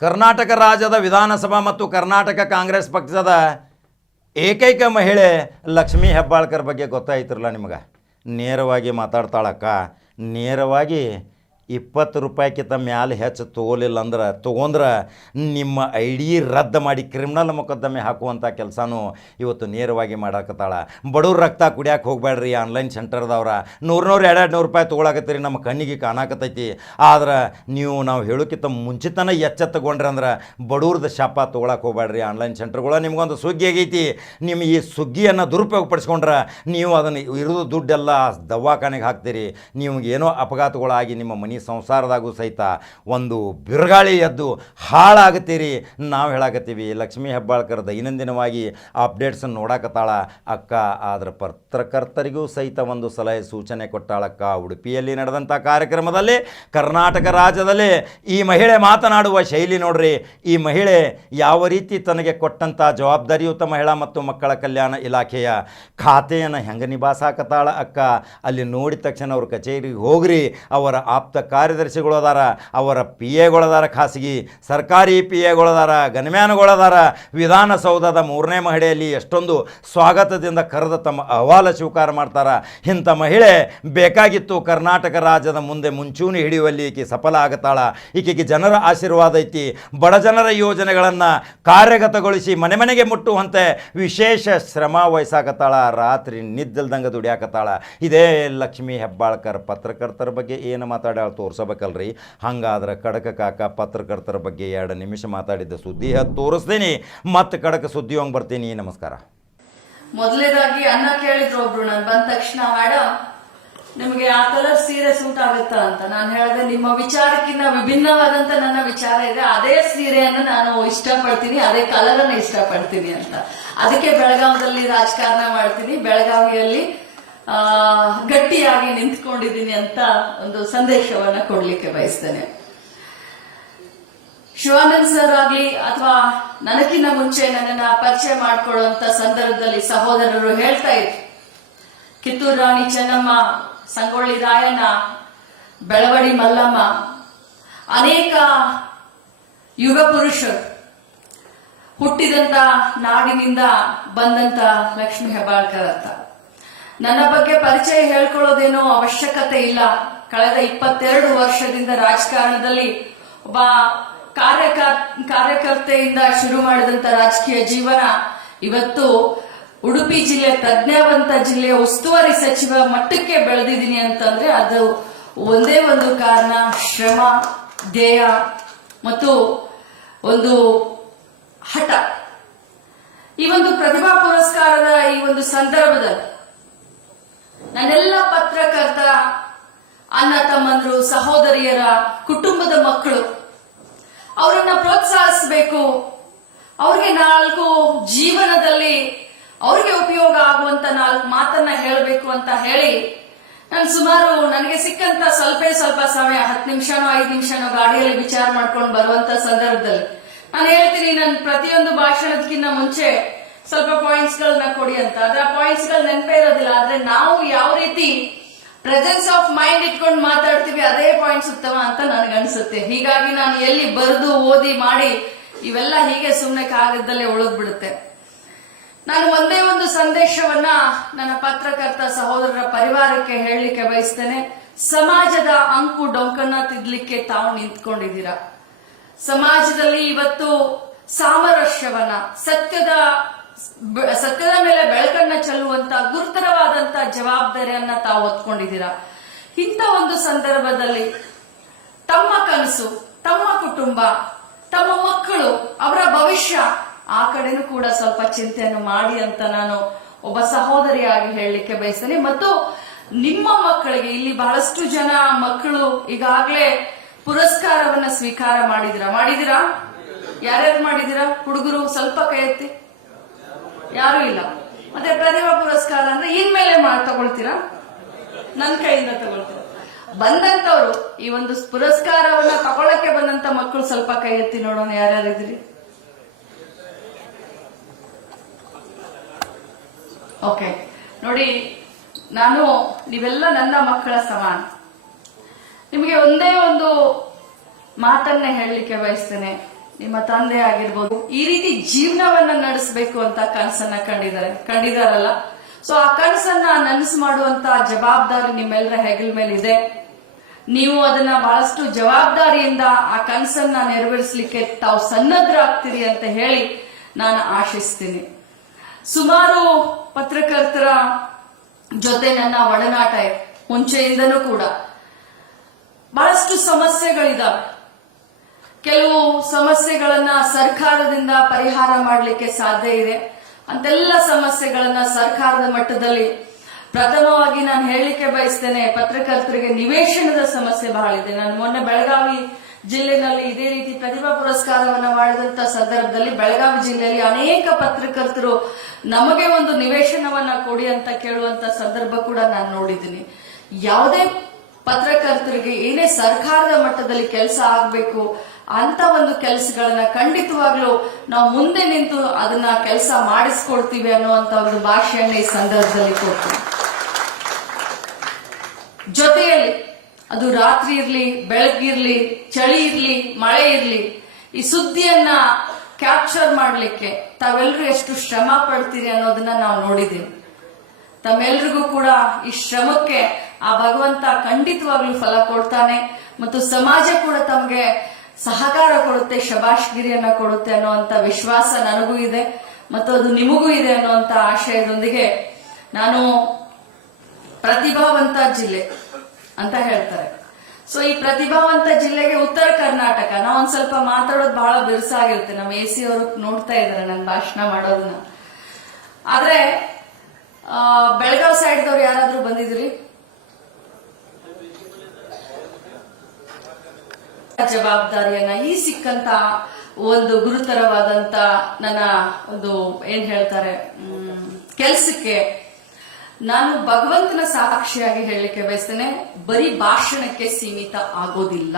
ಕರ್ನಾಟಕ ರಾಜ್ಯದ ವಿಧಾನಸಭಾ ಮತ್ತು ಕರ್ನಾಟಕ ಕಾಂಗ್ರೆಸ್ ಪಕ್ಷದ ಏಕೈಕ ಮಹಿಳೆ ಲಕ್ಷ್ಮೀ ಹೆಬ್ಬಾಳ್ಕರ್ ಬಗ್ಗೆ ಗೊತ್ತಾಯ್ತಿರಲ್ಲ ನಿಮಗೆ? ನೇರವಾಗಿ ಮಾತಾಡ್ತಾಳಕ್ಕ. ನೇರವಾಗಿ ಇಪ್ಪತ್ತು ರೂಪಾಯಿಗಿಂತ ಮ್ಯಾಲೆ ಹೆಚ್ಚು ತೊಗೊಲಿಲ್ಲ ಅಂದ್ರೆ ತೊಗೊಂಡ್ರೆ ನಿಮ್ಮ ಐ ಡಿ ರದ್ದು ಮಾಡಿ ಕ್ರಿಮಿನಲ್ ಮೊಕದ್ದಮೆ ಹಾಕುವಂಥ ಕೆಲಸನೂ ಇವತ್ತು ನೇರವಾಗಿ ಮಾಡಾಕತ್ತಾಳ. ಬಡವ್ರ ರಕ್ತ ಕುಡಿಯಕ್ಕೆ ಹೋಗ್ಬೇಡ್ರಿ ಆನ್ಲೈನ್ ಸೆಂಟರ್ದವ್ರ. ನೂರು ನೂರು ಎರಡು ನೂರು ರೂಪಾಯಿ ತೊಗೊಳಕತ್ತೀರಿ, ನಮ್ಮ ಕಣ್ಣಿಗೆ ಕಾಣಾಕತ್ತೈತಿ. ಆದ್ರೆ ನೀವು ನಾವು ಹೇಳೋಕ್ಕಿಂತ ಮುಂಚಿತನ ತಗೊಂಡ್ರೆ ಅಂದ್ರೆ ಬಡವ್ರದ್ದು ಶಾಪ ತೊಗೊಳಕ್ಕೆ ಹೋಗ್ಬೇಡ್ರಿ ಆನ್ಲೈನ್ ಸೆಂಟರ್ಗಳು ನಿಮಗೊಂದು ಸುಗ್ಗಿ ಆಗೈತಿ. ನಿಮ್ಮ ಈ ಸುಗ್ಗಿಯನ್ನು ದುರುಪಯೋಗಪಡಿಸ್ಕೊಂಡ್ರೆ ನೀವು ಅದನ್ನು ಇರೋದು ದುಡ್ಡೆಲ್ಲ ದವಾಖಾನೆಗೆ ಹಾಕ್ತೀರಿ. ನಿಮ್ಗೆ ಏನೋ ಅಪಘಾತಗಳಾಗಿ ನಿಮ್ಮ ಮನೆ ಸಂಸಾರದಾಗೂ ಸಹಿತ ಒಂದು ಬಿರುಗಾಳಿ ಎದ್ದು ಹಾಳಾಗತ್ತೀರಿ. ನಾವು ಹೇಳಾಕತ್ತೀವಿ, ಲಕ್ಷ್ಮೀ ಹೆಬ್ಬಾಳ್ಕರ್ ದೈನಂದಿನವಾಗಿ ಅಪ್ಡೇಟ್ಸನ್ನು ನೋಡಾಕತ್ತಾಳ. ಅಕ್ಕ ಆದ್ರೆ ಪತ್ರಕರ್ತರಿಗೂ ಸಹಿತ ಒಂದು ಸಲಹೆ, ಸೂಚನೆ ಕೊಟ್ಟಾಳಕ್ಕ. ಉಡುಪಿಯಲ್ಲಿ ನಡೆದಂಥ ಕಾರ್ಯಕ್ರಮದಲ್ಲಿ, ಕರ್ನಾಟಕ ರಾಜ್ಯದಲ್ಲಿ ಈ ಮಹಿಳೆ ಮಾತನಾಡುವ ಶೈಲಿ ನೋಡ್ರಿ. ಈ ಮಹಿಳೆ ಯಾವ ರೀತಿ ತನಗೆ ಕೊಟ್ಟಂಥ ಜವಾಬ್ದಾರಿಯುತ ಮಹಿಳಾ ಮತ್ತು ಮಕ್ಕಳ ಕಲ್ಯಾಣ ಇಲಾಖೆಯ ಖಾತೆಯನ್ನು ಹೆಂಗೆ ನಿಭಾಯಿಸಾಕತ್ತಾಳ ಅಕ್ಕ? ಅಲ್ಲಿ ನೋಡಿದ ತಕ್ಷಣ ಅವ್ರ ಕಚೇರಿಗೆ ಹೋಗ್ರಿ. ಅವರ ಆಪ್ತ ಕಾರ್ಯದರ್ಶಿಗಳು ಅದಾರ ಅವರ ಪಿ ಎಗಳದಾರ ಖಾಸಗಿ, ಸರ್ಕಾರಿ ಪಿ ಎಗಳದಾರ ಗನ್ಮ್ಯಾನ್ಗಳದಾರ ವಿಧಾನಸೌಧದ ಮೂರನೇ ಮಹಡಿಯಲ್ಲಿ ಎಷ್ಟೊಂದು ಸ್ವಾಗತದಿಂದ ಕರೆದ ತಮ್ಮ ಅಹವಾಲ ಸ್ವೀಕಾರ ಮಾಡ್ತಾರೆ. ಇಂಥ ಮಹಿಳೆ ಬೇಕಾಗಿತ್ತು ಕರ್ನಾಟಕ ರಾಜ್ಯದ ಮುಂದೆ ಮುಂಚೂಣಿ ಹಿಡಿಯುವಲ್ಲಿ ಈಕೆ ಸಫಲ ಆಗತ್ತಾಳ ಈಕೆಗೆ ಜನರ ಆಶೀರ್ವಾದ ಐತಿ. ಬಡ ಜನರ ಯೋಜನೆಗಳನ್ನು ಕಾರ್ಯಗತಗೊಳಿಸಿ ಮನೆ ಮನೆಗೆ ಮುಟ್ಟುವಂತೆ ವಿಶೇಷ ಶ್ರಮ ವಹಿಸಾಕತ್ತಾಳ ರಾತ್ರಿ ನಿದ್ದಲ್ದಂಗೆ ದುಡಿಯಾಕತ್ತಾಳ ಇದೇ ಲಕ್ಷ್ಮೀ ಹೆಬ್ಬಾಳ್ಕರ್ ಪತ್ರಕರ್ತರ ಬಗ್ಗೆ ಏನು ಮಾತಾಡ್ಯಾಳ ತೋರ್ಸಬೇಕಲ್ರಿ. ಹಂಗಾದ್ರೆ ಕಡಕ ಕಾಕ ಪತ್ರಕರ್ತರ ಬಗ್ಗೆ ಎರಡು ನಿಮಿಷ ಮಾತಾಡಿದ್ದ ಸುದ್ದಿ ತೋರಿಸ್ತೀನಿ. ಮತ್ತೆ ಕಡಕ ಸುದ್ದಿ ಹೋಗಿ ಬರ್ತೀನಿ. ನಮಸ್ಕಾರ. ಮೊದಲೇದಾಗಿ ಅನ್ನ ಕೇಳಿದ್ರು ಒಬ್ರು, ನಾನು ಬಂದ ತಕ್ಷಣ ಮೇಡಮ್ ನಿಮಗೆ ಆ ಕಲರ್ ಸೀರೆ ಸೂಟ್ ಆಗುತ್ತಾ ಅಂತ. ನಾನು ಹೇಳಿದೆ, ನಿಮ್ಮ ವಿಚಾರಕ್ಕಿಂತ ವಿಭಿನ್ನವಾದಂತ ನನ್ನ ವಿಚಾರ ಇದೆ. ಅದೇ ಸೀರೆಯನ್ನು ನಾನು ಇಷ್ಟಪಡ್ತೀನಿ, ಅದೇ ಕಲರ್ ಅನ್ನ ಇಷ್ಟಪಡ್ತೀನಿ ಅಂತ. ಅದಕ್ಕೆ ಬೆಳಗಾವದಲ್ಲಿ ರಾಜಕಾರಣ ಮಾಡ್ತೀನಿ. ಬೆಳಗಾವಿಯಲ್ಲಿ ಗಟ್ಟಿಯಾಗಿ ನಿಂತ್ಕೊಂಡಿದ್ದೀನಿ ಅಂತ ಒಂದು ಸಂದೇಶವನ್ನ ಕೊಡ್ಲಿಕ್ಕೆ ಬಯಸ್ತೇನೆ. ಶಿವಾನಂದ್ ಸರ್ ಆಗ್ಲಿ ಅಥವಾ ನನಕಿನ ಮುಂಚೆ ನನ್ನನ್ನ ಪರಿಚಯ ಮಾಡ್ಕೊಳ್ಳುವಂತ ಸಂದರ್ಭದಲ್ಲಿ ಸಹೋದರರು ಹೇಳ್ತಾ ಇದ್ರು. ಕಿತ್ತೂರು ರಾಣಿ ಚೆನ್ನಮ್ಮ, ಸಂಗೊಳ್ಳಿ ರಾಯಣ್ಣ, ಬೆಳವಡಿ ಮಲ್ಲಮ್ಮ, ಅನೇಕ ಯುಗ ಪುರುಷರು ಹುಟ್ಟಿದಂತ ನಾಡಿನಿಂದ ಬಂದಂತ ಲಕ್ಷ್ಮೀ ಹೆಬ್ಬಾಳ್ಕರ್ ಅಂತ. ನನ್ನ ಬಗ್ಗೆ ಪರಿಚಯ ಹೇಳ್ಕೊಳ್ಳೋದೇನೋ ಅವಶ್ಯಕತೆ ಇಲ್ಲ. ಕಳೆದ ಇಪ್ಪತ್ತೆರಡು ವರ್ಷದಿಂದ ರಾಜಕಾರಣದಲ್ಲಿ ಒಬ್ಬ ಕಾರ್ಯಕ, ಕಾರ್ಯಕರ್ತೆಯಿಂದ ಶುರು ಮಾಡಿದಂತ ರಾಜಕೀಯ ಜೀವನ ಇವತ್ತು ಉಡುಪಿ ಜಿಲ್ಲೆ ತಜ್ಞವಂತ ಜಿಲ್ಲೆಯ ಉಸ್ತುವಾರಿ ಸಚಿವ ಮಟ್ಟಕ್ಕೆ ಬೆಳೆದಿದ್ದೀನಿ ಅಂತಂದ್ರೆ ಅದು ಒಂದೇ ಒಂದು ಕಾರಣ, ಶ್ರಮ, ಧ್ಯೇಯ ಮತ್ತು ಒಂದು ಹಠ. ಈ ಒಂದು ಪ್ರತಿಭಾ ಪುರಸ್ಕಾರದ ಈ ಒಂದು ಸಂದರ್ಭದಲ್ಲಿ ನನ್ನೆಲ್ಲ ಪತ್ರಕರ್ತ, ಅಣ್ಣ ತಮ್ಮಂದ್ರು, ಸಹೋದರಿಯರ, ಕುಟುಂಬದ ಮಕ್ಕಳು. ಅವರನ್ನ ಪ್ರೋತ್ಸಾಹಿಸಬೇಕು. ಅವ್ರಿಗೆ ನಾಲ್ಕು ಜೀವನದಲ್ಲಿ ಅವ್ರಿಗೆ ಉಪಯೋಗ ಆಗುವಂತ ನಾಲ್ಕು ಮಾತನ್ನ ಹೇಳಬೇಕು ಅಂತ ಹೇಳಿ, ನಾನು ಸುಮಾರು ನನಗೆ ಸಿಕ್ಕಂತ ಸ್ವಲ್ಪ ಸ್ವಲ್ಪ ಸಮಯ, ಹತ್ತು ನಿಮಿಷನೋ, ಐದು ನಿಮಿಷನೋ ಗಾಡಿಯಲ್ಲಿ ವಿಚಾರ ಮಾಡ್ಕೊಂಡು ಬರುವಂತ ಸಂದರ್ಭದಲ್ಲಿ. ನಾನು ಹೇಳ್ತೀನಿ ನನ್ನ ಪ್ರತಿಯೊಂದು ಭಾಷಣದಕ್ಕಿಂತ ಮುಂಚೆ ಸ್ವಲ್ಪ ಪಾಯಿಂಟ್ಸ್ ಗಳನ್ನ ಕೊಡಿ ಅಂತ. ಆದ್ರೆ ಆ ಪಾಯಿಂಟ್ಸ್ಗಳು ನೆನಪೇ ಇರೋದಿಲ್ಲ, ಆದ್ರೆ ನಾವು ಯಾವ ರೀತಿ ಪ್ರೆಸೆನ್ಸ್ ಆಫ್ ಮೈಂಡ್ ಇಟ್ಕೊಂಡು ಮಾತಾಡ್ತೀವಿ ಅದೇ ಪಾಯಿಂಟ್ಸ್ ಉತ್ತಮ ಅಂತ ನನಗೆ ಅನ್ಸುತ್ತೆ. ಹೀಗಾಗಿ ನಾನು ಎಲ್ಲಿ ಬರೆದು ಓದಿ ಮಾಡಿ ಇವೆಲ್ಲ ಹೀಗೆ ಸುಮ್ಮನೆ ಉಳಿದ್ ಬಿಡುತ್ತೆ. ನಾನು ಒಂದೇ ಒಂದು ಸಂದೇಶವನ್ನ ನನ್ನ ಪತ್ರಕರ್ತ ಸಹೋದರರ ಪರಿವಾರಕ್ಕೆ ಹೇಳಲಿಕ್ಕೆ ಬಯಸ್ತೇನೆ. ಸಮಾಜದ ಅಂಕು ಡೊಂಕನ್ನ ತಿದ್ಲಿಕ್ಕೆ ತಾವು ನಿಂತ್ಕೊಂಡಿದ್ದೀರಾ. ಸಮಾಜದಲ್ಲಿ ಇವತ್ತು ಸಾಮರಸ್ಯವನ್ನ, ಸತ್ಯದ ಬ- ಸತ್ಯದ ಮೇಲೆ ಬೆಳಕನ್ನ ಚೆಲ್ಲುವಂತ ಗುರುತರವಾದಂತ ಜವಾಬ್ದಾರಿಯನ್ನ ತಾವು ಹೊತ್ಕೊಂಡಿದ್ದೀರಾ? ಇಂಥ ಒಂದು ಸಂದರ್ಭದಲ್ಲಿ ತಮ್ಮ ಕನಸು, ತಮ್ಮ ಕುಟುಂಬ, ತಮ್ಮ ಮಕ್ಕಳು, ಅವರ ಭವಿಷ್ಯ, ಆ ಕಡೆನೂ ಕೂಡ ಸ್ವಲ್ಪ ಚಿಂತೆಯನ್ನು ಮಾಡಿ ಅಂತ ನಾನು ಒಬ್ಬ ಸಹೋದರಿಯಾಗಿ ಹೇಳಲಿಕ್ಕೆ ಬಯಸ್ತೇನೆ. ಮತ್ತು ನಿಮ್ಮ ಮಕ್ಕಳಿಗೆ, ಇಲ್ಲಿ ಬಹಳಷ್ಟು ಜನ ಮಕ್ಕಳು ಈಗಾಗಲೇ ಪುರಸ್ಕಾರವನ್ನ ಸ್ವೀಕಾರ ಮಾಡಿದಿರಾ ಮಾಡಿದಿರಾ ಯಾರ್ಯಾರು ಮಾಡಿದಿರಾ ಹುಡುಗರು ಸ್ವಲ್ಪ ಕೈ ಯಾರು ಇಲ್ಲ. ಮತ್ತೆ ಪ್ರತಿಭಾ ಪುರಸ್ಕಾರ ಅಂದ್ರೆ ಇನ್ಮೇಲೆ ಮಾಡಿ ತಗೊಳ್ತೀರಾ? ನನ್ನ ಕೈಯಿಂದ ತಗೊಳ್ತೀರಾ ಬಂದಂತವ್ರು, ಈ ಒಂದು ಪುರಸ್ಕಾರವನ್ನ ತಗೊಳಕ್ಕೆ ಬಂದಂತ ಮಕ್ಕಳು ಸ್ವಲ್ಪ ಕೈ ಎತ್ತಿ ನೋಡೋಣ ಯಾರ್ಯಾರಿದ್ರಿ ಓಕೆ ನೋಡಿ, ನಾನು, ನೀವೆಲ್ಲ ನನ್ನ ಮಕ್ಕಳ ಸಮಾನ. ನಿಮಗೆ ಒಂದೇ ಒಂದು ಮಾತನ್ನೇ ಹೇಳಲಿಕ್ಕೆ ಬಯಸ್ತೇನೆ. ನಿಮ್ಮ ತಂದೆ ಆಗಿರ್ಬೋದು, ಈ ರೀತಿ ಜೀವನವನ್ನ ನಡೆಸಬೇಕು ಅಂತ ಕನಸನ್ನ ಕಂಡಿದ್ದಾರೆ. ಕಂಡಿದಾರಲ್ಲ? ಸೊ ಆ ಕನಸನ್ನ ನನಸು ಮಾಡುವಂತ ಜವಾಬ್ದಾರಿ ನಿಮ್ಮೆಲ್ಲರ ಹೆಗಲ್ ಮೇಲೆ ಇದೆ ನೀವು ಅದನ್ನ ಬಹಳಷ್ಟು ಜವಾಬ್ದಾರಿಯಿಂದ ಆ ಕನಸನ್ನ ನೆರವೇರಿಸಲಿಕ್ಕೆ ತಾವು ಸನ್ನದ್ಧರಾಗ್ತೀರಿ ಅಂತ ಹೇಳಿ ನಾನು ಆಶಿಸ್ತೀನಿ. ಸುಮಾರು ಪತ್ರಕರ್ತರ ಜೊತೆ ನನ್ನ ಒಡನಾಟ, ಮುಂಚೆಯಿಂದನೂ ಕೂಡ. ಬಹಳಷ್ಟು ಸಮಸ್ಯೆಗಳಿದಾವೆ. ಕೆಲವು ಸಮಸ್ಯೆಗಳನ್ನ ಸರ್ಕಾರದಿಂದ ಪರಿಹಾರ ಮಾಡಲಿಕ್ಕೆ ಸಾಧ್ಯ ಇದೆ. ಅಂತೆಲ್ಲ ಸಮಸ್ಯೆಗಳನ್ನ ಸರ್ಕಾರದ ಮಟ್ಟದಲ್ಲಿ ಪ್ರಥಮವಾಗಿ ನಾನು ಹೇಳಲಿಕ್ಕೆ ಬಯಸ್ತೇನೆ, ಪತ್ರಕರ್ತರಿಗೆ ನಿವೇಶನದ ಸಮಸ್ಯೆ ಬಹಳ ಇದೆ. ನಾನು ಮೊನ್ನೆ ಬೆಳಗಾವಿ ಜಿಲ್ಲೆನಲ್ಲಿ ಇದೇ ರೀತಿ ಪ್ರತಿಭಾ ಪುರಸ್ಕಾರವನ್ನ ಮಾಡಿದಂತ ಸಂದರ್ಭದಲ್ಲಿ ಬೆಳಗಾವಿ ಜಿಲ್ಲೆಯಲ್ಲಿ ಅನೇಕ ಪತ್ರಕರ್ತರು ನಮಗೆ ಒಂದು ನಿವೇಶನವನ್ನ ಕೊಡಿ ಅಂತ ಕೇಳುವಂತ ಸಂದರ್ಭ ಕೂಡ ನಾನು ನೋಡಿದ್ದೀನಿ. ಯಾವುದೇ ಪತ್ರಕರ್ತರಿಗೆ ಏನೇ ಸರ್ಕಾರದ ಮಟ್ಟದಲ್ಲಿ ಕೆಲಸ ಆಗಬೇಕು ಅಂತ ಒಂದು ಕೆಲಸಗಳನ್ನ ಖಂಡಿತವಾಗ್ಲೂ ನಾವು ಮುಂದೆ ನಿಂತು ಅದನ್ನ ಕೆಲಸ ಮಾಡಿಸ್ಕೊಡ್ತೀವಿ ಅನ್ನುವಂತ ಒಂದು ಭಾಷೆಯನ್ನ ಈ ಸಂದರ್ಭದಲ್ಲಿ ಕೊಡ್ತೀವಿ. ಜೊತೆಯಲ್ಲಿ ಅದು ರಾತ್ರಿ ಇರ್ಲಿ ಬೆಳಗ್ಗಿರ್ಲಿ ಚಳಿ ಇರ್ಲಿ, ಮಳೆ ಇರ್ಲಿ, ಈ ಸುದ್ದಿಯನ್ನ ಕ್ಯಾಪ್ಚರ್ ಮಾಡಲಿಕ್ಕೆ ತಾವೆಲ್ಲರೂ ಎಷ್ಟು ಶ್ರಮ ಪಡ್ತೀರಿ ಅನ್ನೋದನ್ನ ನಾವು ನೋಡಿದ್ದೀವಿ ತಮ್ಮೆಲ್ರಿಗೂ ಕೂಡ ಈ ಶ್ರಮಕ್ಕೆ ಆ ಭಗವಂತ ಖಂಡಿತವಾಗ್ಲೂ ಫಲ ಕೊಡ್ತಾನೆ ಮತ್ತು ಸಮಾಜ ಕೂಡ ತಮಗೆ ಸಹಕಾರ ಕೊಡುತ್ತೆ, ಶಬಾಷ್ಗಿರಿಯನ್ನ ಕೊಡುತ್ತೆ ಅನ್ನುವಂತ ವಿಶ್ವಾಸ ನನಗೂ ಇದೆ ಮತ್ತು ಅದು ನಿಮಗೂ ಇದೆ ಅನ್ನುವಂತ ಆಶಯದೊಂದಿಗೆ ನಾನು ಪ್ರತಿಭಾವಂತ ಜಿಲ್ಲೆ ಅಂತ ಹೇಳ್ತಾರೆ. ಸೊ ಈ ಪ್ರತಿಭಾವಂತ ಜಿಲ್ಲೆಗೆ ಉತ್ತರ ಕರ್ನಾಟಕ. ನಾವು ಒಂದ್ ಸ್ವಲ್ಪ ಮಾತಾಡೋದು ಬಹಳ ಬಿರುಸಾಗಿರುತ್ತೆ. ನಮ್ಮ ಎ ಸಿ ಅವರು ನೋಡ್ತಾ ಇದಾರೆ ನನ್ನ ಭಾಷಣ ಮಾಡೋದನ್ನ. ಆದ್ರೆ ಬೆಳಗಾವ್ ಸೈಡ್ದವ್ರು ಯಾರಾದ್ರೂ ಬಂದಿದ್ರಿ ಜವಾಬ್ದಾರಿಯನ್ನ ಈ ಸಿಕ್ಕಂತ ಒಂದು ಗುರುತರವಾದಂತ ನನ್ನ ಒಂದು ಏನ್ ಹೇಳ್ತಾರೆ ಕೆಲಸಕ್ಕೆ ನಾನು ಭಗವಂತನ ಸಾಕ್ಷಿಯಾಗಿ ಹೇಳಲಿಕ್ಕೆ ಬಯಸ್ತೇನೆ, ಬರೀ ಭಾಷಣಕ್ಕೆ ಸೀಮಿತ ಆಗೋದಿಲ್ಲ.